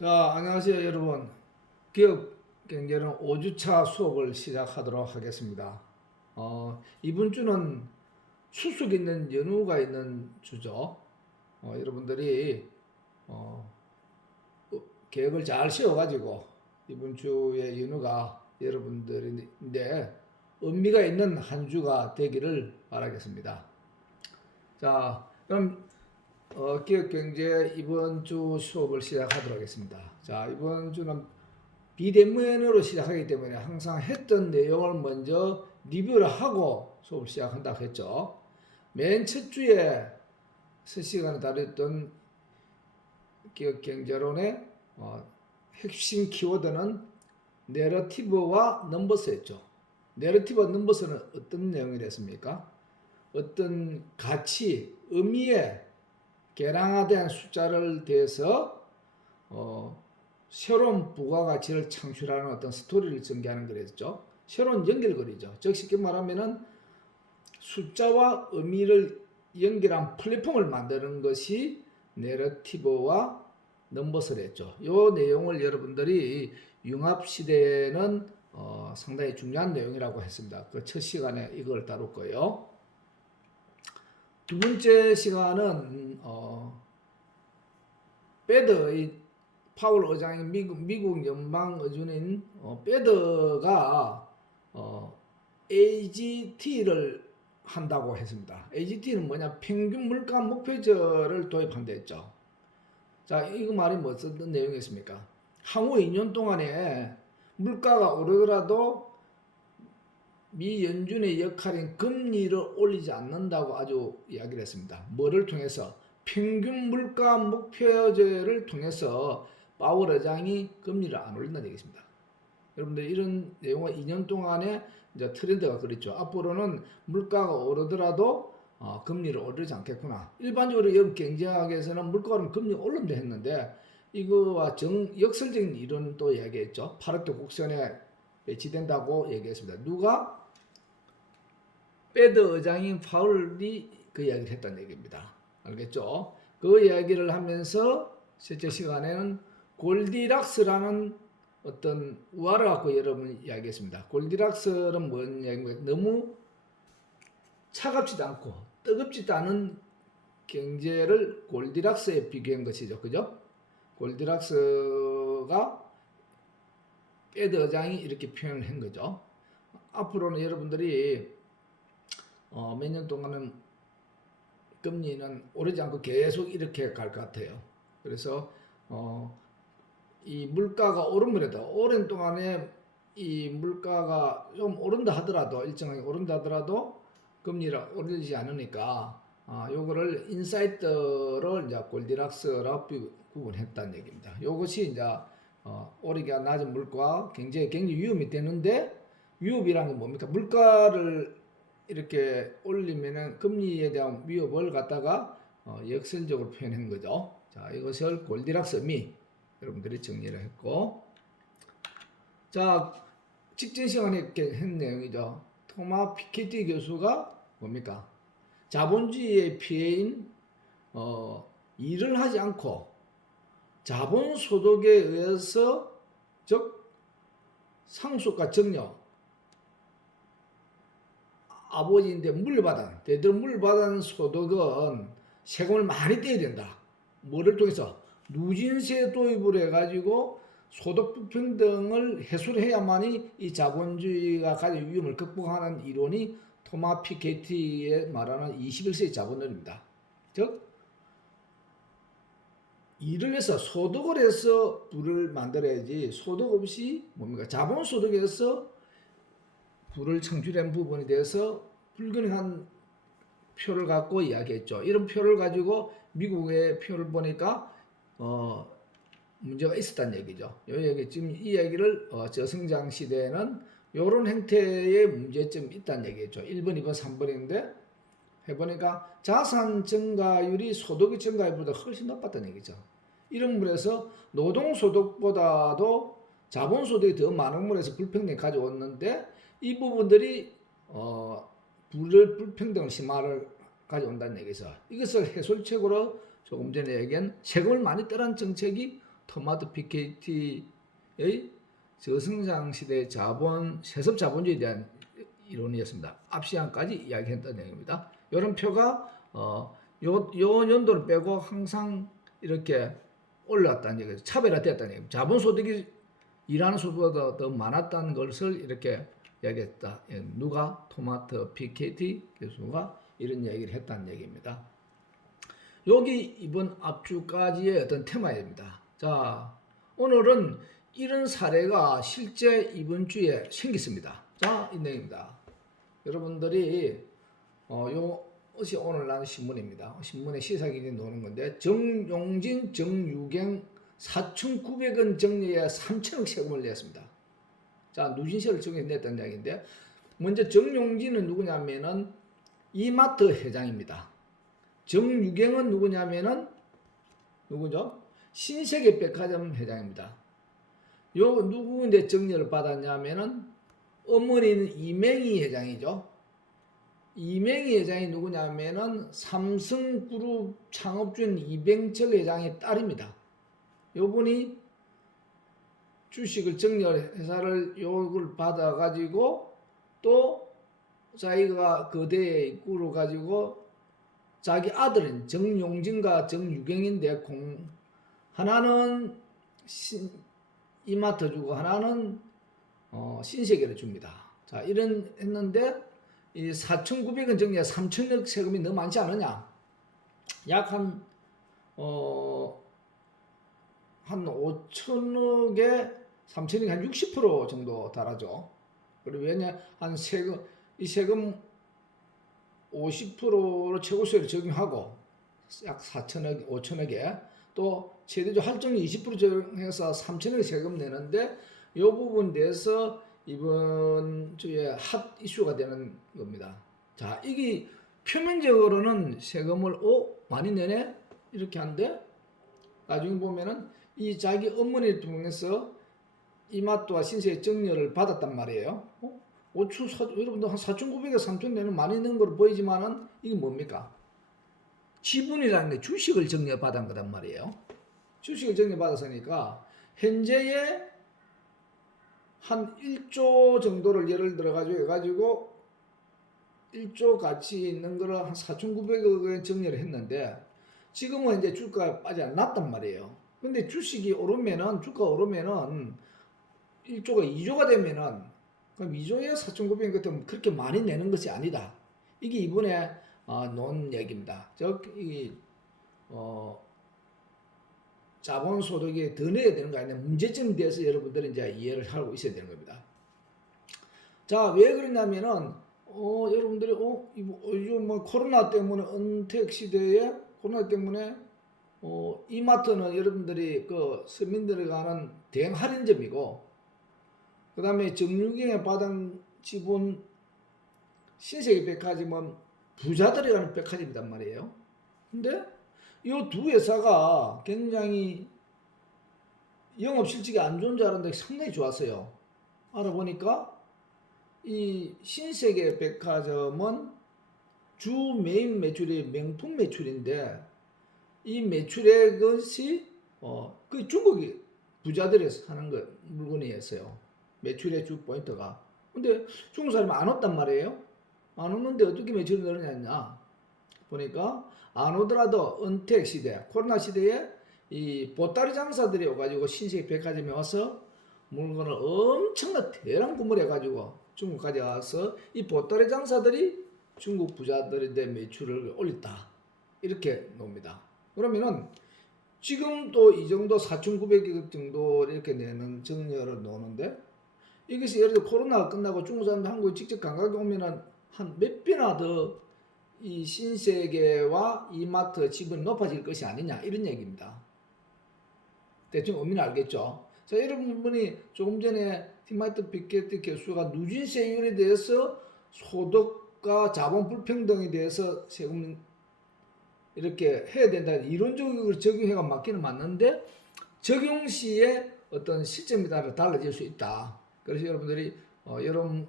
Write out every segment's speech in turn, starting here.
자, 안녕하세요, 여러분. 기업 경제는 5주차 수업을 시작하도록 하겠습니다. 이번 주는 수숙 있는 연휴가 있는 주죠. 여러분들이 어, 계획을 잘 세워가지고 이번 주의 연휴가 여러분들인데 의미가 있는 한 주가 되기를 바라겠습니다. 자, 그럼 기업경제 이번 주 수업을 시작하도록 하겠습니다. 자, 이번 주는 비대면으로 시작하기 때문에 항상 했던 내용을 먼저 리뷰를 하고 수업을 시작한다고 했죠. 맨 첫 주에 첫 시간에 다뤘던 기업경제론의 핵심 키워드는 내러티브와 넘버스였죠. 내러티브와 넘버스는 어떤 내용이 됐습니까? 어떤 가치, 의미에 개량화된 숫자를 대해서 새로운 부가가치를 창출하는 어떤 스토리를 전개하는 거랬죠. 새로운 연결고리죠. 즉 쉽게 말하면은 숫자와 의미를 연결한 플랫폼을 만드는 것이 내러티브와 넘버스를 했죠. 이 내용을 여러분들이 융합시대에는 상당히 중요한 내용이라고 했습니다. 그 첫 시간에 이걸 다룰 거예요. 두 번째 시간은 패드, 파월 의장이 미국 연방 의원인 패드가 AGT를 한다고 했습니다. AGT는 뭐냐? 평균 물가 목표제를 도입한다 했죠. 자, 이거 말이 무슨 내용이었습니까? 향후 2년 동안에 물가가 오르더라도 미 연준의 역할인 금리를 올리지 않는다고 아주 이야기를 했습니다. 뭐를 통해서? 평균 물가 목표제를 통해서 파월 의장이 금리를 안 올린다는 얘기입니다. 여러분들 이런 내용은 2년 동안에 이제 트렌드가 그랬죠. 앞으로는 물가가 오르더라도 금리를 오르지 않겠구나. 일반적으로 여러분 경제학에서는 물가는 금리 오른다 했는데 이거와 역설적인 이론도 얘기했죠. 파레토 곡선에 배치된다고 얘기했습니다. 누가? 패드 의장인 파울이 그 이야기를 했다는 얘기입니다. 알겠죠? 그 이야기를 하면서 실제 시간에는 골디락스라는 어떤 우화를 갖고 여러분 이야기했습니다. 골디락스는 뭔 이야기인가요? 너무 차갑지도 않고 뜨겁지도 않은 경제를 골디락스에 비교한 것이죠. 그죠? 골디락스가 패드 의장이 이렇게 표현을 한 거죠. 앞으로는 여러분들이 몇 년 동안은 금리는 오르지 않고 계속 이렇게 갈 것 같아요. 그래서 이 물가가 오름이라도 오랜 동안에 이 물가가 좀 오른다 하더라도 일정하게 오른다 하더라도 금리를 오르지 않으니까 요거를 인사이트를 이제 골디락스라고 구분했다는 얘기입니다. 요것이 이제 오르기가 낮은 물가 굉장히 위험이 되는데 위협이란 건 뭡니까? 물가를 이렇게 올리면은 금리에 대한 위협을 갖다가 역설적으로 표현한 거죠. 자, 이것을 골디락스 미 여러분들이 정리를 했고, 자, 직전 시간에 이렇게 한 내용이죠. 토마 피케티 교수가 뭡니까? 자본주의의 피해인 일을 하지 않고 자본 소득에 의해서 즉 상속과 증여 아버지인데 물려받은 대대로 물려받은 소득은 세금을 많이 떼야 된다. 뭐를 통해서? 누진세 도입을 해가지고 소득 불평등을 해소를 해야만이 이 자본주의가 가진 위험을 극복하는 이론이 토마 피케티의 말하는 21세기 자본론입니다. 즉 일을 해서 소득을 해서 부를 만들어야지 소득 없이 뭡니까? 자본소득에서 부를 창출한 부분에 대해서 불가능한 표를 갖고 이야기했죠. 이런 표를 가지고 미국의 표를 보니까 문제가 있었다는 얘기죠. 지금 이 얘기를 저성장 시대에는 이런 형태의 문제점이 있다는 얘기죠. 1번, 2번, 3번인데 해보니까 자산 증가율이 소득의 증가율보다 훨씬 높았다는 얘기죠. 이런 물에서 노동소득보다도 자본소득이 더 많은 물에서 불평등이 가져왔는데 이 부분들이 불평등을 심화를 가져온다는 얘기죠. 이것을 해소책으로 조금 전에 얘기한 세금을 많이 떼라는 정책이 토마스 피케티의 저성장 시대 자본 세습 자본주의에 대한 이론이었습니다. 앞 시간까지 이야기했던 내용입니다. 이런 표가 요 연도를 빼고 항상 이렇게 올랐다는 얘기죠. 차별화됐다는 얘기죠. 자본소득이 일하는 수보다 더 많았다는 것을 이렇게 이야기했다. 누가? 토마스 피케티 교수가 이런 얘기를 했다는 얘기입니다. 여기 이번 앞주까지의 어떤 테마입니다. 자, 오늘은 이런 사례가 실제 이번 주에 생겼습니다. 자, 이 내용입니다. 여러분들이 이것이 오늘 난 신문입니다. 신문에 시사기준이 나오는 건데 정용진, 정유경 4,900원 정리에 3천억 세금을 냈습니다. 자, 누진세를 적용했다는 이야기인데 먼저 정용진은 누구냐면은 이마트 회장입니다. 정유경은 누구냐면은 누구죠? 신세계백화점 회장입니다. 요 누구인데 정리를 받았냐면은 어머니는 이맹희 회장이죠. 이맹희 회장이 누구냐면은 삼성그룹 창업주인 이병철 회장의 딸입니다. 요분이 주식을 정리할 회사를 요걸 받아가지고 또 자기가 거대에 입구로 가지고 자기 아들은 정용진과 정유경인데 하나는 이마트 주고 하나는 신세계를 줍니다. 자, 이런 했는데 이 4,900원 정리에 3천억 세금이 너무 많지 않느냐? 약 한 5천억에 3천억이 한 60% 정도 달하죠. 그리고 왜냐 한 이 세금 50%로 최고세를 적용하고 약 4천억, 5천억에 또 최대주 할증이 20% 적용해서 3천억 세금 내는데 이 부분 대해서 이번 주에 핫 이슈가 되는 겁니다. 자, 이게 표면적으로는 세금을 많이 내네 이렇게 한데 나중에 보면은 이 자기 어머니를 통해서 이마트와 신세계 정리를 받았단 말이에요. 여러분들 한 4,900에 3천 내는 많이 있는 걸로 보이지만은 이게 뭡니까? 지분이라는 게 주식을 정리받은 거단 말이에요. 주식을 정리받았으니까 현재의 한 1조 정도를 예를 들어 가지고 1조 가치 있는 거를 한 4,900억에 정리를 했는데 지금은 이제 주가가 빠져났단 말이에요. 근데 주가가 오르면은 1조가 2조가 되면은 그럼 2조에 4,900억 같으면 그렇게 많이 내는 것이 아니다. 이게 이번에 논 얘기입니다. 자본소득에 더 내야 되는 거 아니냐 문제점에 대해서 여러분들이 이제 이해를 하고 있어야 되는 겁니다. 자, 왜 그러냐면은 여러분들이 요즘 뭐 코로나 때문에 은퇴 시대에 코로나 때문에 이마트는 여러분들이 그 서민들이 가는 대행 할인점이고 그 다음에 정유경에 받은 지분 신세계백화점은 부자들이 가는 백화점이란 말이에요. 근데 이 두 회사가 굉장히 영업 실적이 안 좋은 줄 알았는데 상당히 좋았어요. 알아보니까 이 신세계백화점은 주 메인 매출이 명품 매출인데 이 매출의 것이 그 중국이 부자들이 사는 거 물건이었어요. 매출의 주 포인트가. 근데 중국 사람이 안 왔단 말이에요. 안 오는데 어떻게 매출이 늘어났냐? 보니까 안 오더라도 은퇴 시대, 코로나 시대에 이 보따리 장사들이 와가지고 신세계백화점에 와서 물건을 엄청난 대량 구매를 해가지고 중국까지 와서 이 보따리 장사들이 중국 부자들의 매출을 올렸다. 이렇게 놉니다. 그러면은 지금도 이 정도 4,900억 정도 이렇게 내는 정리를 놓는데 이것이 예를 들어 코로나가 끝나고 중국 사람들 한국에 직접 관광에 오면은 한 몇 배나 더 이 신세계와 이마트 지분이 높아질 것이 아니냐 이런 얘기입니다. 대충 의미는 알겠죠? 자, 여러분이 조금 전에 토마스 피케티 교수가 누진세율에 대해서 소득과 자본 불평등에 대해서 세금 이렇게 해야 된다는 이론적으로 적용해가 맞기는 맞는데 적용 시에 어떤 시점에 따라 달라질 수 있다. 그래서 여러분들이 이런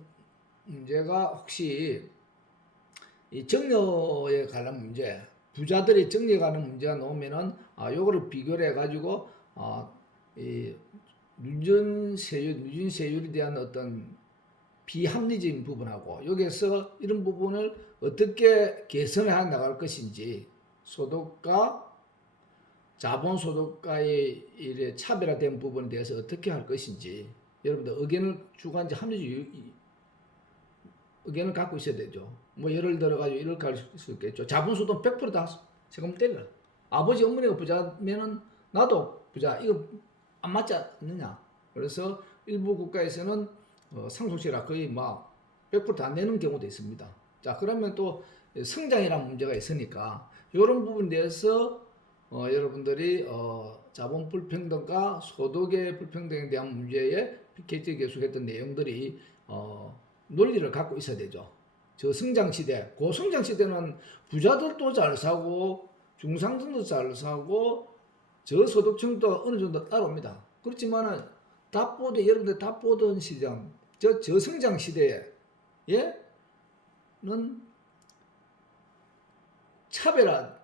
문제가 혹시 이 정려에 관한 문제, 부자들이 정리에 관한 문제가 나오면은 요거를 비교를 해가지고 이 누진세율에 대한 어떤 비합리적인 부분하고 여기에서 이런 부분을 어떻게 개선해 나갈 것인지 소득과 자본소득과의 이래 차별화된 부분에 대해서 어떻게 할 것인지 여러분들 의견을 주관지 합리적 의견을 갖고 있어야 되죠. 뭐 예를 들어가지고 이렇게 할 수 있겠죠. 자본소득 100%다 세금 때려. 아버지 어머니가 부자면은 나도 부자. 이거 안 맞지 않느냐. 그래서 일부 국가에서는 상속세가 거의 막 100%안 내는 경우도 있습니다. 자, 그러면 또 성장이라는 문제가 있으니까 이런 부분에 대해서 여러분들이 자본 불평등과 소득의 불평등에 대한 문제에 PKT 계속했던 내용들이 논리를 갖고 있어야 되죠. 저성장 시대, 고성장 시대는 부자들도 잘 사고 중상층도 잘 사고 저소득층도 어느 정도 따라옵니다. 그렇지만은 여러분들 다 보던 시장, 저성장 시대에는 차별화,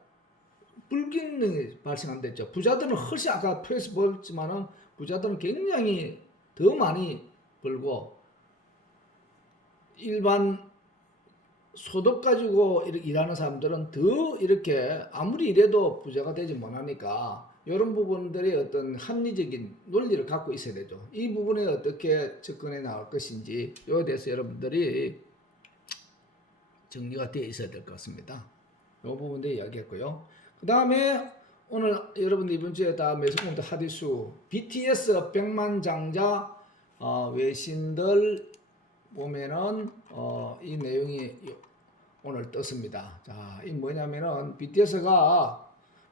불균형이 발생한댔죠. 부자들은 훨씬 아까 표에서 보였지만은 부자들은 굉장히 더 많이 벌고 일반 소득 가지고 일하는 사람들은 더 이렇게 아무리 일해도 부자가 되지 못하니까 이런 부분들이 어떤 합리적인 논리를 갖고 있어야 되죠. 이 부분에 어떻게 접근해 나갈 것인지 이에 대해서 여러분들이 정리가 되어 있어야 될 것 같습니다. 이 부분도 이야기했고요. 그 다음에 오늘 여러분들 이번 주에 다 매스컴퓨터 하디수 BTS 100만 장자 외신들 보면은 이 내용이 오늘 떴습니다. 자, 이 뭐냐면은 BTS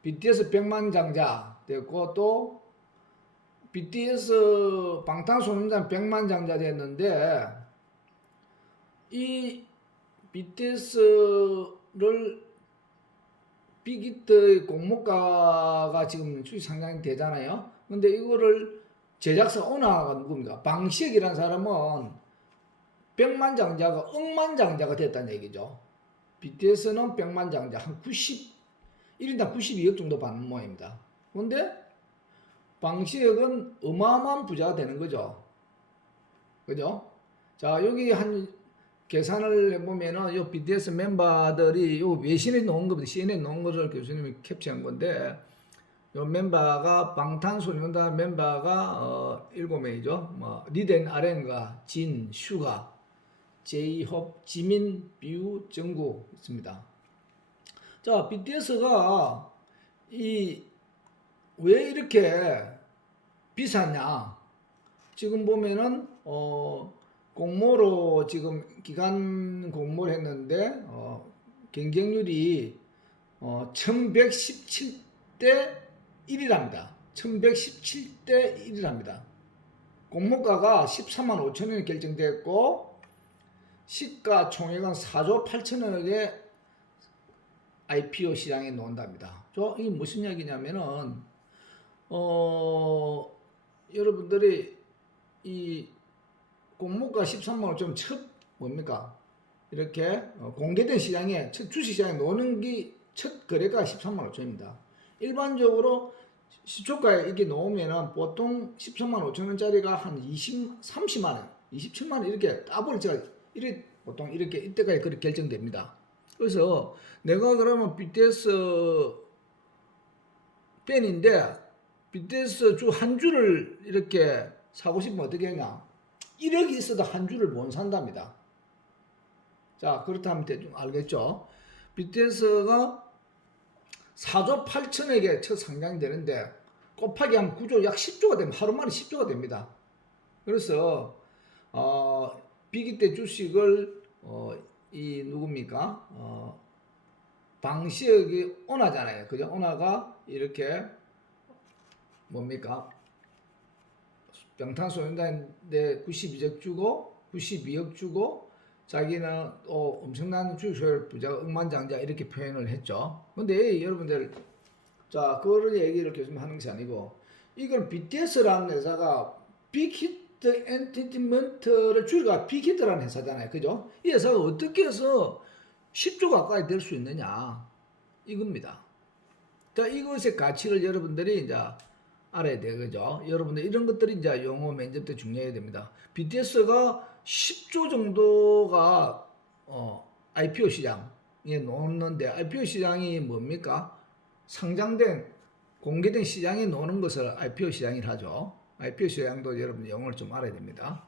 100만 장자 됐고 또 BTS 방탄소년단 100만 장자 됐는데 이 BTS를 빅히트의 공모가가 지금 수익 상당히 되잖아요. 근데 이거를 제작사 오너가 누굽니까? 방시혁이라는 사람은 100만 장자가 억만 장자가 됐다는 얘기죠. BTS는 100만 장자 한 1인당 92억 정도 받는 모양입니다. 근데 방시혁은 어마어마한 부자가 되는 거죠. 그죠? 자, 여기 한 계산을 해보면은 요 BTS 멤버들이 요 외신에 놓은 겁니다. CNN에 놓은 것을 교수님이 캡처한 건데 요 멤버가 방탄소년단 멤버가 7명이죠. 뭐 리덴 아렌과 진, 슈가, 제이홉, 지민, 뷰, 정국 있습니다. 자, BTS가 왜 이렇게 비싸냐? 지금 보면은 공모로 지금 기간 공모를 했는데 경쟁률이 1117대 1이랍니다. 1117대 1이랍니다. 공모가가 13만 5천 원이 결정됐고 시가 총액은 4조 8천억의 IPO 시장에 놓는답니다. 이게 무슨 얘기냐면은 여러분들이 이 공모가 13만 5천 첫 뭡니까? 이렇게 공개된 시장에 첫 주식시장에 놓는 게 첫 거래가 13만 5천입니다. 일반적으로 시초가에 이게 놓으면은 보통 13만 5천 원짜리가 한 30만 원, 27만 원 이렇게 따블 제가 보통 이렇게 이때까지 그렇게 결정됩니다. 그래서 내가 그러면 BTS 팬인데 BTS 주 한 주를 이렇게 사고 싶으면 어떻게 하냐? 1억이 있어도 한 주를 못 산답니다. 자, 그렇다면 대충 알겠죠? BTS가 4조 8천억에 첫 상장이 되는데 곱하기 하면 9조 약 10조가 되면 하루 만에 10조가 됩니다. 그래서 비기 때 주식을 이 누굽니까? 방시혁이 오나잖아요. 그죠? 오나가 이렇게 뭡니까? 방탄소년단에 92억 주고 자기는 엄청난 주식을 부자가 억만장자 이렇게 표현을 했죠. 근데 여러분들 자 그런 얘기를 교수님 하는 것이 아니고 이걸 BTS라는 회사가 빅히트 엔터테인먼트를 줄여가 빅히트라는 회사잖아요. 그죠? 이 회사가 어떻게 해서 10조 가까이 될 수 있느냐 이겁니다. 자 이것의 가치를 여러분들이 이제 알아야 되죠. 여러분들 이런 것들이 이제 영어 면접 때 중요해야 됩니다. BTS가 10조 정도가 IPO 시장에 놓는데 IPO 시장이 뭡니까? 상장된 공개된 시장에 놓는 것을 IPO 시장이라 하죠. IPO 시장도 여러분 영어를 좀 알아야 됩니다.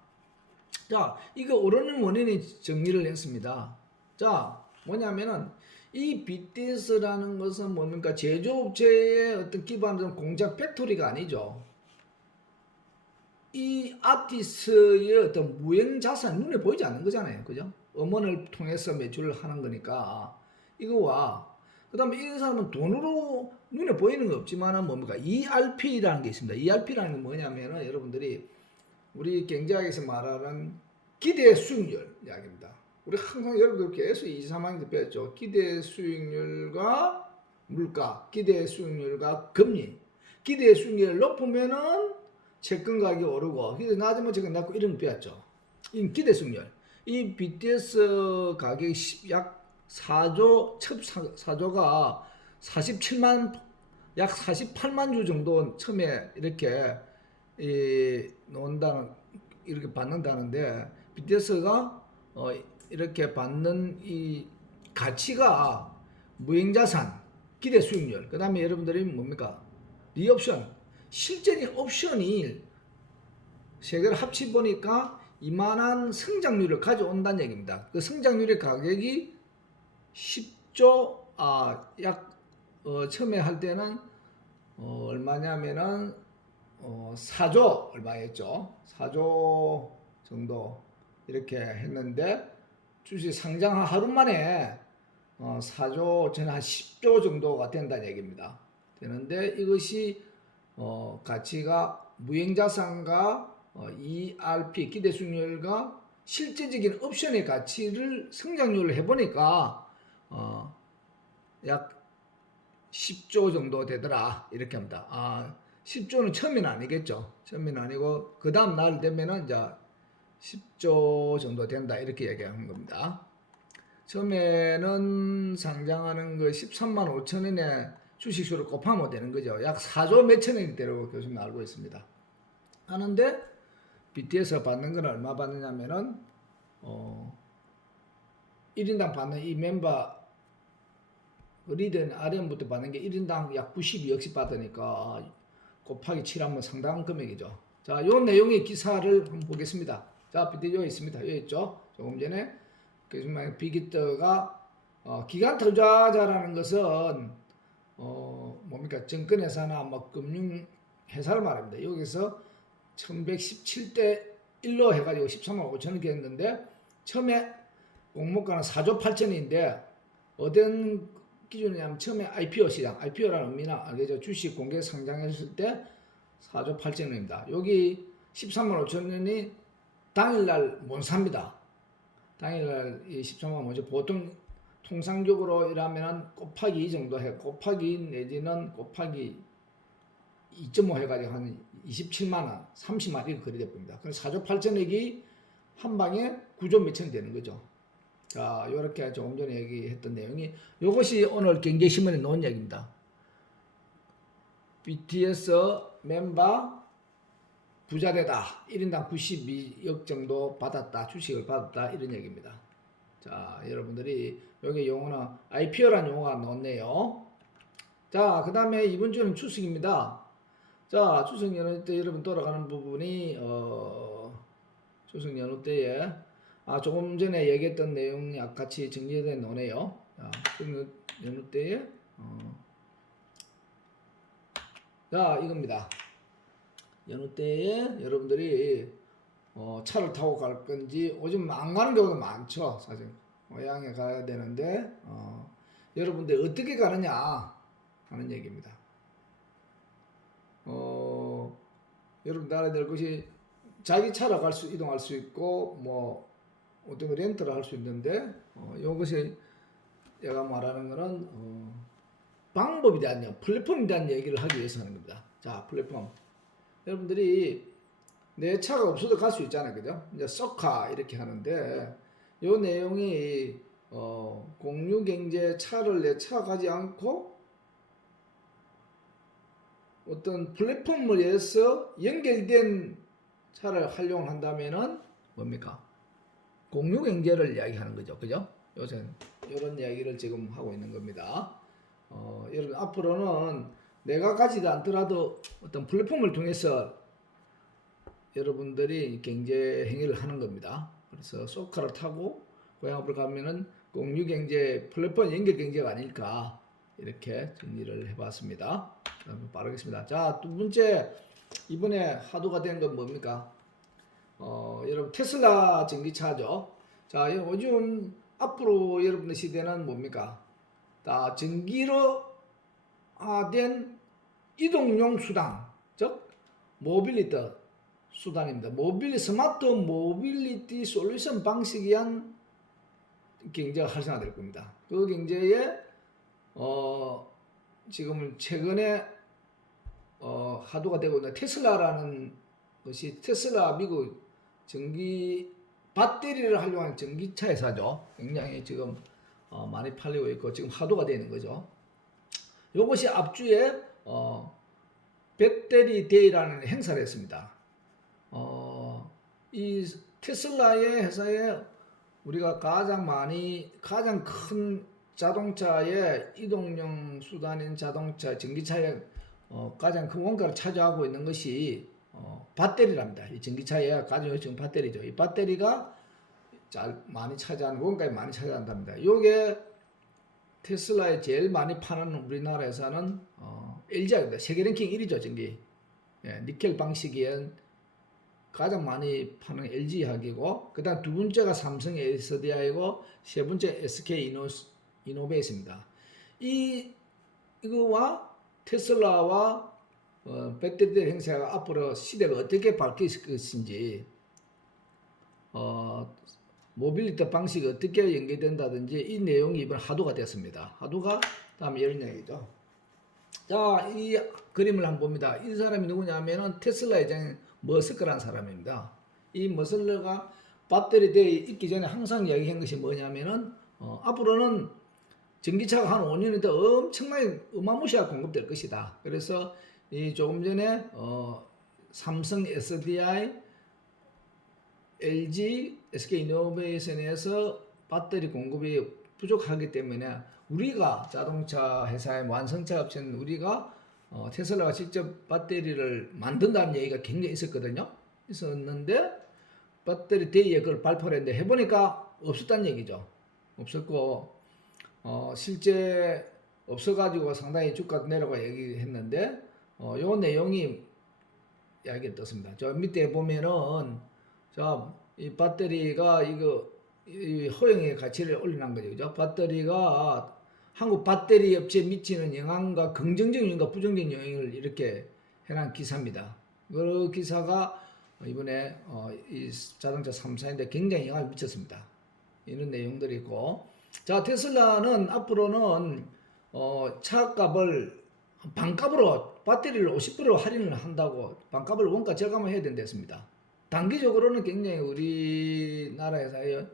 자, 이거 오르는 원인이 정리를 했습니다. 자, 뭐냐면은 이 BTS라는 것은 뭡니까? 제조업체의 어떤 기반은 공장 팩토리가 아니죠. 이 아티스트의 어떤 무형 자산 눈에 보이지 않는 거잖아요. 그죠? 음원을 통해서 매출을 하는 거니까 이거와 그다음에 이 사람은 돈으로 눈에 보이는 거 없지만은 뭡니까? ERP라는 게 있습니다. ERP라는 게 뭐냐면은 여러분들이 우리 경제학에서 말하는 기대 수익률 이야기입니다. 우리 항상 여러분들 계속 2, 3학년 때 배웠죠. 기대 수익률과 물가, 기대 수익률과 금리. 기대 수익률 높으면은 채권 가격이 오르고 기대 낮으면 채권 낮고 이런 거 배웠죠. 이 기대 수익률. 이 BTS 가격이 약 4조, 첫 4조가 47만, 약 48만 주 정도 처음에 이렇게 놓는다는, 이렇게 받는다는데, BTS가 이렇게 받는 이 가치가 무형자산, 기대 수익률, 그 다음에 여러분들이 뭡니까? 리옵션, 실제의 옵션이 세 개를 합치 보니까 이만한 성장률을 가져온다는 얘기입니다. 그 성장률의 가격이 10조, 처음에 할 때는 얼마냐면은 4조 얼마였죠? 4조 정도 이렇게 했는데 주식 상장 하루 만에 4조 저는 한 10조 정도가 된다는 얘기입니다. 되는데 이것이 가치가 무형자산과 ERP 기대 수익률과 실제적인 옵션의 가치를 성장률을 해보니까 약 10조 정도 되더라 이렇게 합니다. 10조는 처음에는 아니겠죠. 처음에는 아니고 그 다음 날 되면은 이제 10조 정도 된다 이렇게 얘기하는 겁니다. 처음에는 상장하는 거 13만 5천 원에 주식수를 곱하면 되는 거죠. 약 4조 몇천 원이 되라고 교수님 알고 있습니다. 하는데 BTS가 받는 건 얼마 받느냐면은 1인당 받는 이 멤버 리더는 RM부터 받는 게 1인당 약 92억씩 받으니까 곱하기 7하면 상당한 금액이죠. 자, 요 내용의 기사를 한번 보겠습니다. 자, 비디오 있습니다. 여기 있죠. 조금 전에 교수님 빅히터가 기관 투자자라는 것은 뭡니까? 증권회사나 뭐 금융회사를 말합니다. 여기서 1117대 1로 해가지고 13만 5천원이 했는데 처음에 공모가는 4조 8천인데 어떤 기준이냐면 처음에 IPO 시장, IPO라는 의미나 알겠죠? 주식 공개 상장했을 때 4조 8천원입니다. 여기 13만 5천원이 당일날 못 삽니다. 당일날 이 13만 5천 보통 통상적으로 이라면 곱하기 2 정도 해 곱하기 내지는 곱하기 2.5 해가지고 한 27만원, 30만원 이렇게 거래돼 봅니다. 그래서 4조 8천억이 한 방에 9조 몇천 되는 거죠. 자, 요렇게 조금 전에 얘기했던 내용이 요것이 오늘 경제신문에 놓은 얘기입니다. BTS 멤버 부자되다. 1인당 92억 정도 받았다. 주식을 받았다. 이런 얘기입니다. 자, 여러분들이 여기 용어는 IPO라는 용어가 나왔네요. 자, 그 다음에 이번 주는 추석입니다. 자, 추석 연휴 때 여러분 돌아가는 부분이 추석 연휴 때에 조금 전에 얘기했던 내용이 같이 정리되어 놓네요. 자, 연휴 때에 자, 이겁니다. 연휴 때에 여러분들이 차를 타고 갈 건지 요즘 안 가는 경우도 많죠. 사실 고향에 가야 되는데 여러분들 어떻게 가느냐 하는 얘기입니다. 여러분들 알아야 될 것이 자기 차로 이동할 수 있고 뭐 어떤 거 렌트를 할 수 있는데 이것이 제가 말하는 거는 방법에 대한 플랫폼에 대한 얘기를 하기 위해서 하는 겁니다. 자, 플랫폼. 여러분들이 내 차가 없어도 갈 수 있잖아요. 그죠? 이제 쏘카 이렇게 하는데 요 내용이 공유경제 차를 내 차 가지 않고 어떤 플랫폼을 위해서 연결된 차를 활용한다면은 뭡니까? 공유 경제를 이야기하는 거죠. 그죠? 요새 이런 이야기를 지금 하고 있는 겁니다. 여러분 앞으로는 내가 가지도 않더라도 어떤 플랫폼을 통해서 여러분들이 경제 행위를 하는 겁니다. 그래서 소카를 타고 고향 앞을 가면은 공유 경제 플랫폼 연결 경제가 아닐까 이렇게 정리를 해봤습니다. 빠르겠습니다. 자, 두 번째 이번에 화두가 된 건 뭡니까? 여러분 테슬라 전기차죠. 자, 요즘 앞으로 여러분의 시대는 뭡니까? 다 전기로된 이동용 수단, 즉 모빌리티 수단입니다. 스마트 모빌리티 솔루션 방식에 의한 경제가 활성화될 겁니다. 그 경제에 지금 최근에 화두가 되고 있는 테슬라라는 것이 테슬라 미국 전기 배터리를 활용한 전기차 회사죠. 굉장히 지금 많이 팔리고 있고 지금 화두가 되는 거죠. 이것이 앞주에 배터리 데이라는 행사를 했습니다. 이 테슬라의 회사에 우리가 가장 큰 자동차의 이동용 수단인 자동차 전기차의 가장 큰 원가를 차지하고 있는 것이 배터리랍니다. 이 전기차의 가장 요청 배터리죠. 이 배터리가 많이 차지하는 원가에 많이 차지한답니다. 요게 테슬라에 제일 많이 파는 우리나라에서는 LG입니다. 세계 랭킹 1위죠, 전기. 예, 니켈 방식인 가장 많이 파는 LG화학이고 그다음 두 번째가 삼성 SDI고 세 번째 SK 이노베이스입니다. 이거와 테슬라와 배터리 행사가 앞으로 시대가 어떻게 바뀔 것인지 모빌리티 방식이 어떻게 연계된다든지 이 내용이 이번 화두가 됐습니다. 화두가 다음에 이런 얘기죠. 자, 이 그림을 한번 봅니다. 이 사람이 누구냐면은 테슬라 회장 머스크라는 사람입니다. 이 머슬러가 배터리 대에 있기 전에 항상 이야기한 것이 뭐냐면은 앞으로는 전기차가 한 5년 있다 엄청나게 어마무시하게 공급될 것이다. 그래서 이 조금 전에 삼성 SDI, LG, SK 이노베이션에서 배터리 공급이 부족하기 때문에 우리가 자동차 회사의 완성차 업체는 우리가 테슬라가 직접 배터리를 만든다는 얘기가 굉장히 있었는데 배터리 데이에 그걸 발표를 했는데 해보니까 없었다는 얘기죠. 없었고 실제 없어가지고 상당히 주가도 내려가 얘기했는데 요 내용이 이야기가 떴습니다. 저 밑에 보면은 이 배터리가 이 허용의 가치를 올려놓은 거죠. 그죠? 배터리가 한국 배터리 업체에 미치는 영향과 긍정적인 영향과 부정적인 영향을 이렇게 해놓은 기사입니다. 그 기사가 이번에 이 자동차 3사인데 굉장히 영향을 미쳤습니다. 이런 내용들이 있고 자 테슬라는 앞으로는 차값을 반값으로 배터리를 50% 할인을 한다고 반값을 원가 절감을 해야 된댔습니다. 단기적으로는 굉장히 우리나라에서의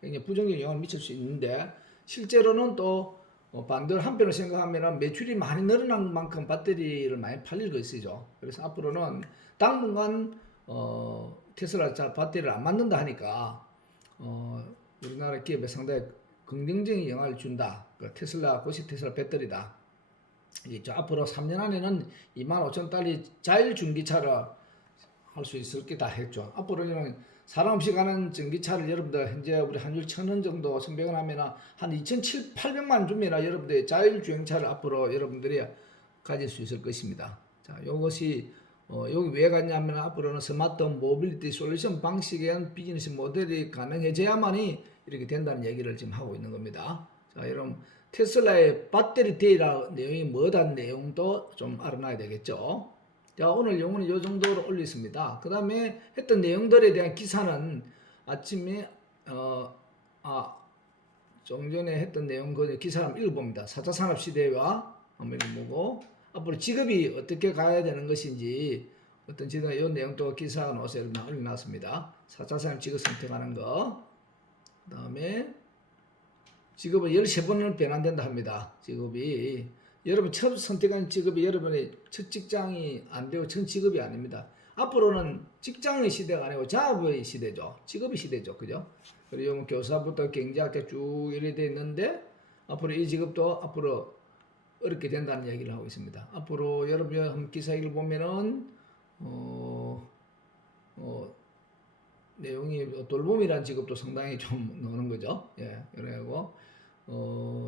굉장히 부정적인 영향을 미칠 수 있는데 실제로는 또 반대로 한편으로 생각하면 매출이 많이 늘어난 만큼 배터리를 많이 팔릴 것이죠. 그래서 앞으로는 당분간 테슬라 배터리를 안 만든다 하니까 우리나라 기업에 상당히 긍정적인 영향을 준다. 그것이 테슬라 배터리다. 앞으로 3년 안에는 25,000달러 자율전기차를 할 수 있을 게다 했죠. 앞으로는 사람 없이 가는 전기차를 여러분들 현재 우리 환율 1,000원 정도 선배을 하면 한 2,700~800만 주면 여러분들의 자율주행차를 앞으로 여러분들이 가질 수 있을 것입니다. 자, 이것이 여기 왜 갔냐면 앞으로는 스마트 모빌리티 솔루션 방식에 의한 비즈니스 모델이 가능해져야만이 이렇게 된다는 얘기를 지금 하고 있는 겁니다. 자, 여러분 테슬라의 배터리 데이라 내용이 뭐다는 내용도 좀 알아놔야 되겠죠. 자, 오늘 영어는 이 정도로 올리겠습니다. 그 다음에 했던 내용들에 대한 기사는 아침에 좀 전에 했던 내용 그 기사를 한번 읽어봅니다. 4차 산업 시대와 한번 읽어보고 앞으로 직업이 어떻게 가야 되는 것인지 어떤 이 내용도 기사가 나와서 올려놨습니다. 4차 산업 직업 선택하는 거. 그 다음에 직업은 13번을 변환된다 합니다. 직업이 여러분 첫 선택한 직업이 여러분의 첫 직장이 안 되고 첫 직업이 아닙니다. 앞으로는 직장의 시대가 아니고 작업의 시대죠. 직업의 시대죠. 그죠? 그리고 뭐 교사부터 경제학교 쭉 이렇게 돼 있는데 앞으로 이 직업도 앞으로 어렵게 된다는 얘기를 하고 있습니다. 앞으로 여러분 한 기사를 보면은 어, 내용이 돌봄이라는 직업도 상당히 좀 나오는 거죠. 예, 그래고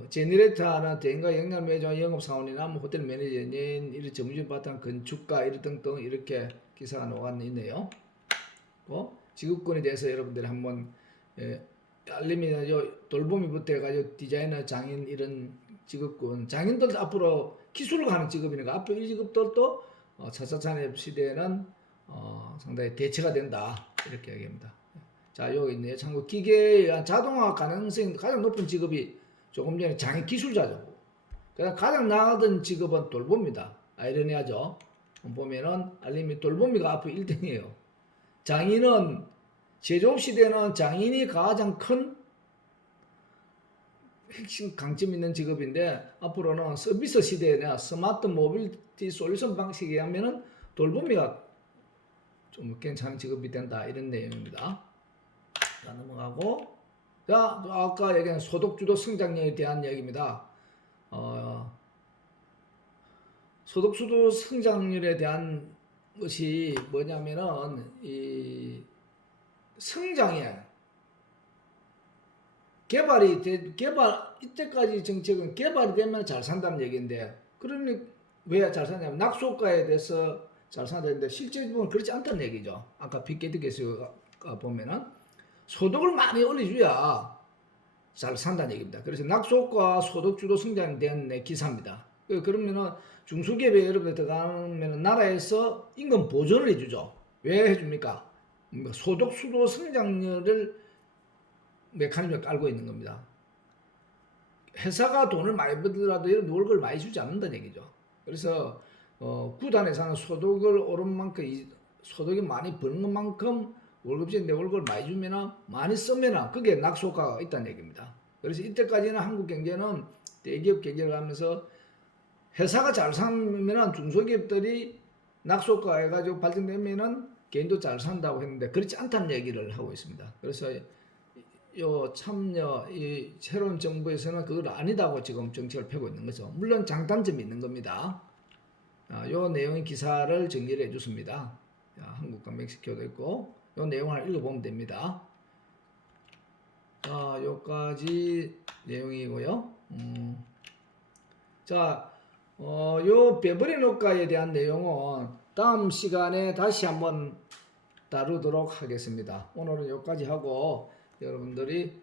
제너레이터나 대인과 연결 매장 영업사원이나 뭐 호텔 매니저, 연예인, 이런 전문직 바탕 건축가 이런 등등 이렇게 기사가 나와 있네요. 직업군에 대해서 여러분들이 한번 알림이나 돌봄이부터 해가지고 디자이너, 장인 이런 직업군, 장인들도 앞으로 기술을 가는 직업이니까 앞으로 이 직업들도 4차 산업 시대에는 상당히 대체가 된다 이렇게 얘기합니다. 자, 여기 있네요. 참고 기계 자동화 가능성이 가장 높은 직업이 조금 전에 장애 기술자죠. 그다음 가장 나가던 직업은 돌봄입니다. 아이러니하죠. 보면은 알림이 돌봄이가 앞으로 1등이에요. 장인은 제조업 시대는 장인이 가장 큰 핵심 강점 있는 직업인데 앞으로는 서비스 시대나 스마트 모빌리티 솔루션 방식에 하면은 돌봄이가 좀 괜찮은 직업이 된다 이런 내용입니다. 자, 넘어가고 자, 아까 얘기한 소득주도 성장률에 대한 얘기입니다. 소득주도 성장률에 대한 것이 뭐냐면은 이 성장에 이때까지 정책은 개발이 되면 잘 산다는 얘기인데, 그러니 왜 잘 사냐면 낙소가에 대해서 잘 산다는데 실제 보면 그렇지 않다는 얘기죠. 아까 빅게이트에서 보면은 소득을 많이 올려줘야 잘 산다는 얘기입니다. 그래서 낙소가 소득주도 성장에 대한 기사입니다. 그러면은 중소기업에 여러분들 들어가면 나라에서 임금 보전을 해주죠. 왜 해줍니까? 소득주도 성장률을 메커니즘을 깔고 있는 겁니다. 회사가 돈을 많이 벌더라도 이런 월급을 많이 주지 않는다는 얘기죠. 그래서 구단에서는 소득을 오른 만큼 소득이 많이 버는 것만큼 월급 주는데 월급을 많이 주면은 많이 쓰면은 그게 낙소가가 있다는 얘기입니다. 그래서 이때까지는 한국 경제는 대기업 경제를 하면서 회사가 잘 사면은 중소기업들이 낙소가 해가지고 발전되면은 개인도 잘 산다고 했는데 그렇지 않다는 얘기를 하고 있습니다. 그래서 이 새로운 정부에서는 그걸 아니다고 지금 정책을 펴고 있는 거죠. 물론 장단점이 있는 겁니다. 요 내용의 기사를 정리를 해줬습니다. 한국과 멕시코도 있고 요 내용을 읽어보면 됩니다. 요까지 내용이고요. 자, 요 베버리 녹가에 대한 내용은 다음 시간에 다시 한번 다루도록 하겠습니다. 오늘은 여기까지 하고 여러분들이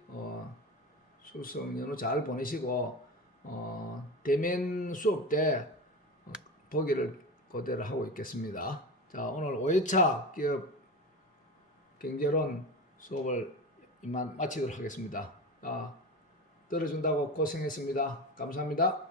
수능 연휴 잘 보내시고 대면 수업 때 보기를 그대로 하고 있겠습니다. 자, 오늘 5회차 기업 경제론 수업을 이만 마치도록 하겠습니다. 들어준다고 고생했습니다. 감사합니다.